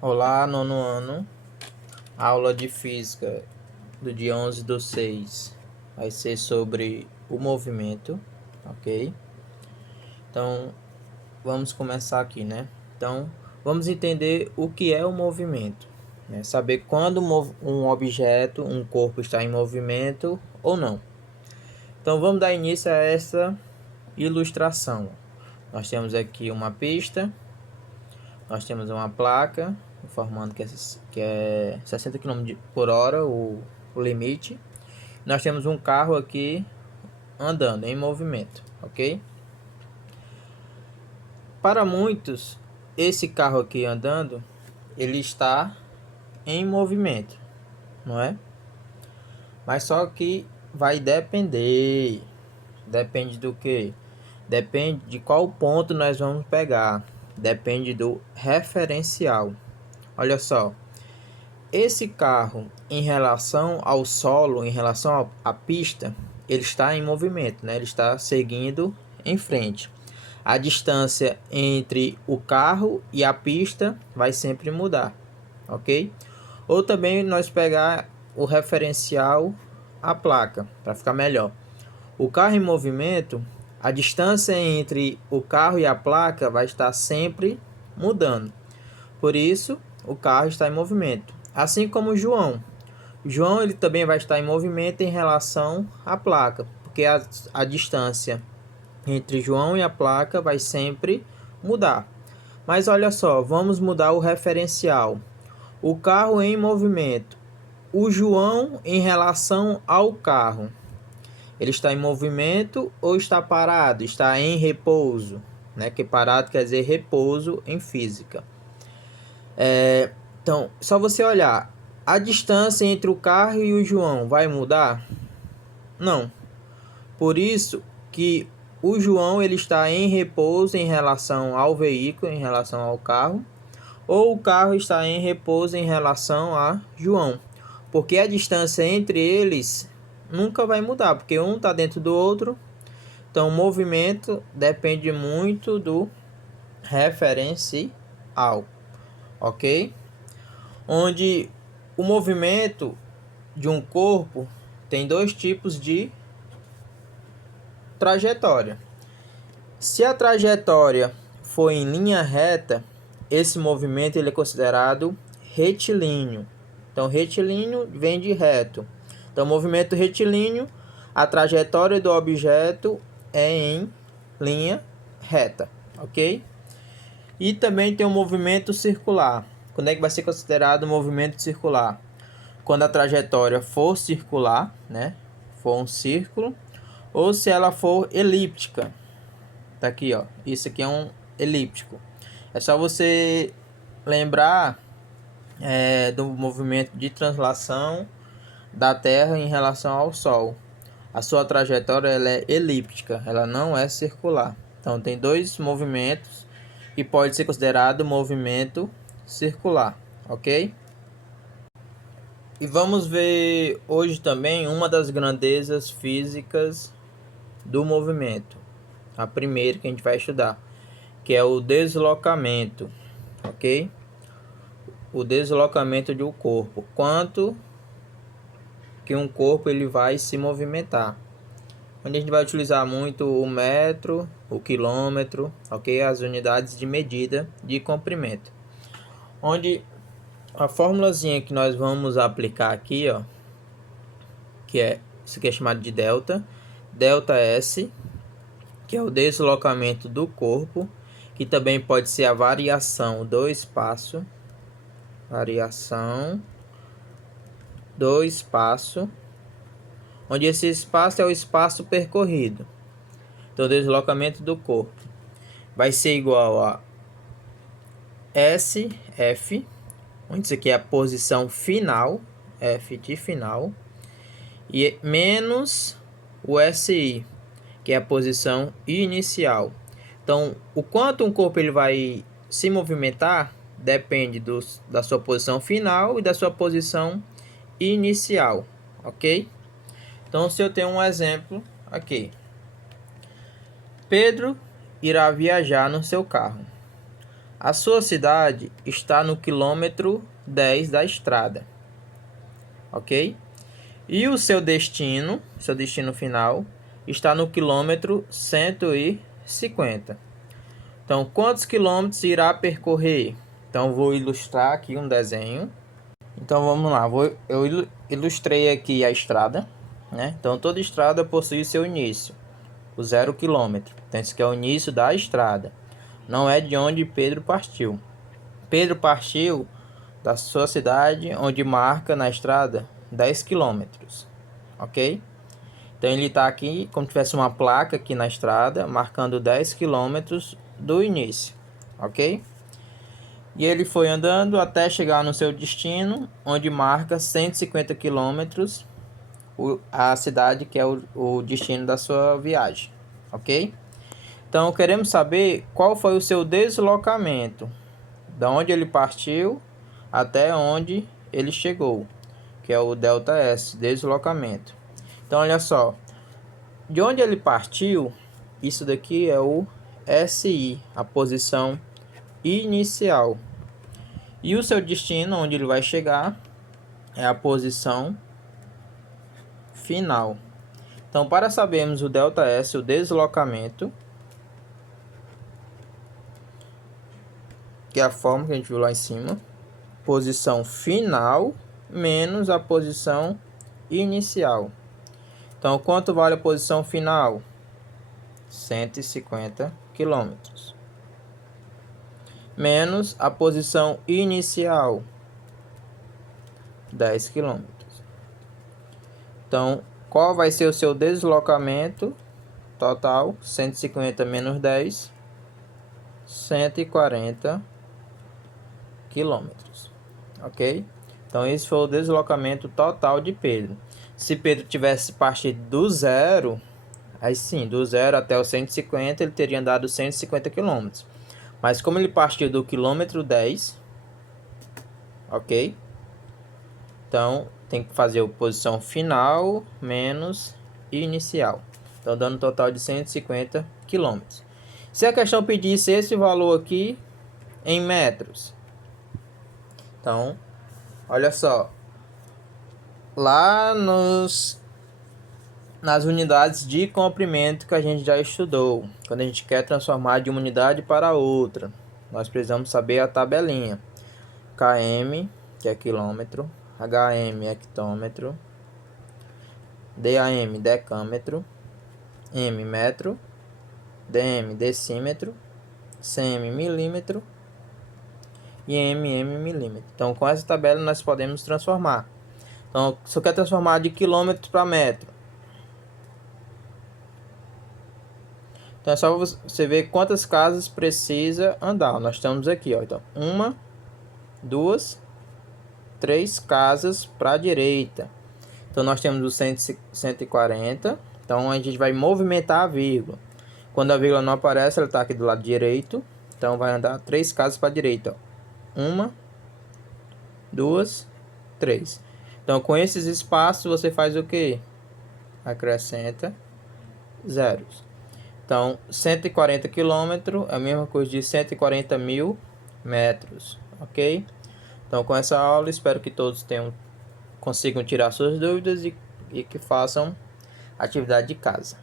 Olá, nono ano, aula de física do dia 11/6 vai ser sobre o movimento, ok? Então, vamos começar aqui, né? Então, vamos entender o que é o movimento, né? Saber quando um objeto, um corpo está em movimento ou não. Então, vamos dar início a essa ilustração. Nós temos aqui uma pista, nós temos uma placa informando que é 60 km/h o limite. Nós temos um carro aqui andando em movimento, ok? Para muitos, esse carro aqui andando, ele está em movimento, não é? Mas só que vai depender. Depende do que? Depende de qual ponto nós vamos pegar. Depende do referencial. Olha só, esse carro em relação ao solo, em relação à pista, ele está em movimento, né? Ele está seguindo em frente. A distância entre o carro e a pista vai sempre mudar, ok? Ou também nós pegar o referencial, a placa, para ficar melhor. O carro em movimento, a distância entre o carro e a placa vai estar sempre mudando. Por isso, o carro está em movimento. Assim como o João. João ele também vai estar em movimento em relação à placa, porque a distância entre João e a placa vai sempre mudar. Mas olha só, vamos mudar o referencial. O carro em movimento. O João em relação ao carro. Ele está em movimento ou está parado? Está em repouso, né? Que parado quer dizer repouso em física. Então, só você olhar. A distância entre o carro e o João vai mudar? Não. Por isso que o João ele está em repouso em relação ao veículo, em relação ao carro, ou o carro está em repouso em relação a João, porque a distância entre eles nunca vai mudar, porque um está dentro do outro. Então, o movimento depende muito do referencial, ok? Onde o movimento de um corpo tem dois tipos de trajetória. Se a trajetória for em linha reta, esse movimento ele é considerado retilíneo. Então, retilíneo vem de reto. Então, movimento retilíneo, a trajetória do objeto é em linha reta, ok? E também tem o movimento circular. Quando é que vai ser considerado movimento circular? Quando a trajetória for circular, né? For um círculo, ou se ela for elíptica. Tá aqui, ó. Isso aqui é um elíptico. É só você lembrar do movimento de translação da Terra em relação ao Sol. A sua trajetória ela é elíptica, ela não é circular. Então tem dois movimentos que pode ser considerado movimento circular, ok? E vamos ver hoje também uma das grandezas físicas do movimento. A primeira que a gente vai estudar, que é o deslocamento, ok? O deslocamento de um corpo. Quanto que um corpo ele vai se movimentar. Onde a gente vai utilizar muito o metro, o quilômetro, ok? As unidades de medida de comprimento. Onde a formulazinha que nós vamos aplicar aqui, ó, que é isso aqui é chamado de delta, delta S, que é o deslocamento do corpo, que também pode ser a variação do espaço, variação do espaço, onde esse espaço é o espaço percorrido. Então, o deslocamento do corpo vai ser igual a SF, onde isso aqui é a posição final, F de final, e menos o SI, que é a posição inicial. Então, o quanto um corpo ele vai se movimentar depende da sua posição final e da sua posição inicial, ok? Então, se eu tenho um exemplo aqui, Pedro irá viajar no seu carro. A sua cidade está no quilômetro 10 da estrada, ok? E o seu destino final, está no quilômetro 150. Então, quantos quilômetros irá percorrer? Então, vou ilustrar aqui um desenho. Então, vamos lá. Eu ilustrei aqui a estrada, né? Então, toda estrada possui seu início, o 0 quilômetro. Então, esse aqui é o início da estrada. Não é de onde Pedro partiu. Pedro partiu da sua cidade, onde marca na estrada 10 quilômetros, ok? Então ele está aqui como se tivesse uma placa aqui na estrada, marcando 10 quilômetros do início, ok? E ele foi andando até chegar no seu destino, onde marca 150 quilômetros, a cidade que é o destino da sua viagem, ok? Então queremos saber qual foi o seu deslocamento, da onde ele partiu até onde ele chegou, que é o ΔS, deslocamento. Então olha só, de onde ele partiu, isso daqui é o SI, a posição inicial. E o seu destino, onde ele vai chegar, é a posição final. Então, para sabermos o ΔS, o deslocamento, que é a forma que a gente viu lá em cima, posição final menos a posição inicial. Então, quanto vale a posição final? 150 quilômetros. Menos a posição inicial, 10 quilômetros. Então, qual vai ser o seu deslocamento total? 150 menos 10, 140 quilômetros. Ok? Então, esse foi o deslocamento total de Pedro. Se Pedro tivesse partido do zero, aí sim, do 0 até o 150, ele teria andado 150 km. Mas como ele partiu do quilômetro 10, ok? Então, tem que fazer a posição final menos inicial. Então, dando um total de 150 km. Se a questão pedisse esse valor aqui em metros. Então, olha só. Lá nas unidades de comprimento que a gente já estudou, quando a gente quer transformar de uma unidade para outra, nós precisamos saber a tabelinha. km, que é quilômetro, hm, hectômetro, DAM, decâmetro, m, metro, dm, decímetro, cm, milímetro e mm, milímetro. Então, com essa tabela nós podemos transformar. Então, se eu quero transformar de quilômetro para metro, então é só você ver quantas casas precisa andar. Nós estamos aqui, ó. Então, 1, 2, 3 casas para a direita. Então, nós temos o 140. Então, a gente vai movimentar a vírgula. Quando a vírgula não aparece, ela está aqui do lado direito. Então, vai andar 3 casas para a direita. 1, 2, 3. Então, com esses espaços, você faz o quê? Acrescenta zeros. Então, 140 km é a mesma coisa de 140 mil metros, ok? Então, com essa aula, espero que todos consigam tirar suas dúvidas e que façam atividade de casa.